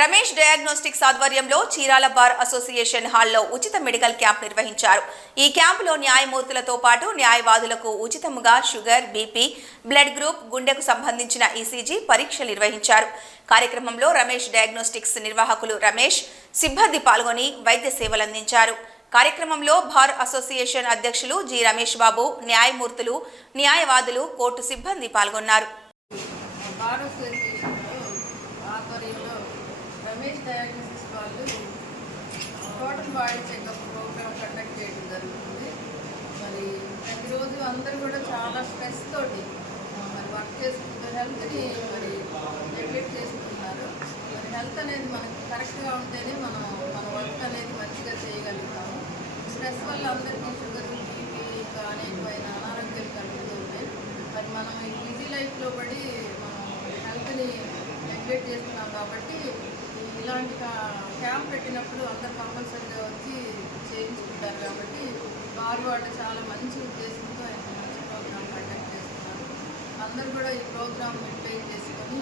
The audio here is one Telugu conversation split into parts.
రమేష్ డయాగ్నోస్టిక్స్ ఆధ్వర్యంలో చీరాల బార్ అసోసియేషన్ హాల్లో ఉచిత మెడికల్ క్యాంప్ నిర్వహించారు. ఈ క్యాంపులో న్యాయమూర్తులతో పాటు న్యాయవాదులకు ఉచితంగా షుగర్, బీపీ, బ్లడ్ గ్రూప్, గుండెకు సంబంధించిన ఈసీజీ పరీక్షలు నిర్వహించారు. కార్యక్రమంలో రమేష్ డయాగ్నోస్టిక్స్ నిర్వాహకులు రమేష్, సిబ్బంది పాల్గొని వైద్య సేవలందించారు. కార్యక్రమంలో బార్ అసోసియేషన్ అధ్యక్షులు జి రమేష్ బాబు, న్యాయమూర్తులు, న్యాయవాదులు, కోర్టు సిబ్బంది పాల్గొన్నారు. రమేష్ డయాగ్నోసిస్ వాళ్ళు total body checkup program conduct చేయడం జరుగుతుంది. మరి ప్రతిరోజు అందరూ కూడా చాలా స్ట్రెస్ తోటి మరి వర్క్ చేసుకుంటూ హెల్త్ని మరి నెగ్లెక్ట్ చేసుకుంటున్నారు. మరి హెల్త్ అనేది మనకి కరెక్ట్గా ఉంటేనే మన వర్క్ అనేది మంచిగా చేయగలుగుతాము. స్ట్రెస్ వల్ల అందరికీ షుగర్, బీపీ, ఇంకా అనేకమైన అనారోగ్యాలు కలుగుతూ ఉంటాయి. మరి మనం ఈ బిజీ లైఫ్లో పడి మనం హెల్త్ని నెగ్లెక్ట్ చేస్తున్నాం కాబట్టి ఇలాంటి క్యాంప్ పెట్టినప్పుడు అందరు కంపల్సరీగా వచ్చి చేయించుకుంటారు. కాబట్టి వాళ్ళు చాలా మంచి ఉద్దేశంతో మంచి ప్రోగ్రామ్ కండక్ట్ చేస్తున్నారు. అందరూ కూడా ఈ ప్రోగ్రామ్ మెయింటైన్ చేసుకొని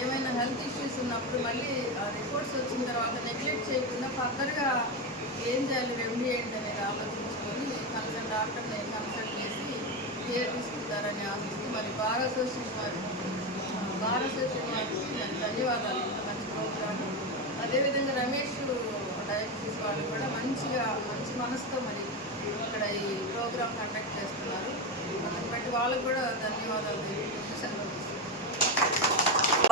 ఏమైనా హెల్త్ ఇష్యూస్ ఉన్నప్పుడు మళ్ళీ ఆ రిపోర్ట్స్ వచ్చిన తర్వాత నెగ్లెక్ట్ చేయకుండా ఫర్దర్గా ఏం చేయాలి, రెమెడీ ఏంటి అనేది ఆలోచించుకొని కన్సల్ట్ డాక్టర్ని కన్సల్ట్ చేసి కేర్ తీసుకుంటారని ఆశిస్తూ మరి బార్ అసోసియేషన్ వారికి ధన్యవాదాలు. ఇంత మంచి ప్రోగ్రామ్. అదేవిధంగా రమేష్ డయాగ్నోసిస్ వాళ్ళు కూడా మంచి మనసుతో మరి ఇక్కడ ఈ ప్రోగ్రామ్ కండక్ట్ చేస్తున్నారు. దాన్ని బట్టి వాళ్ళకు కూడా ధన్యవాదాలు తెలియజేస్తూ సెలవు.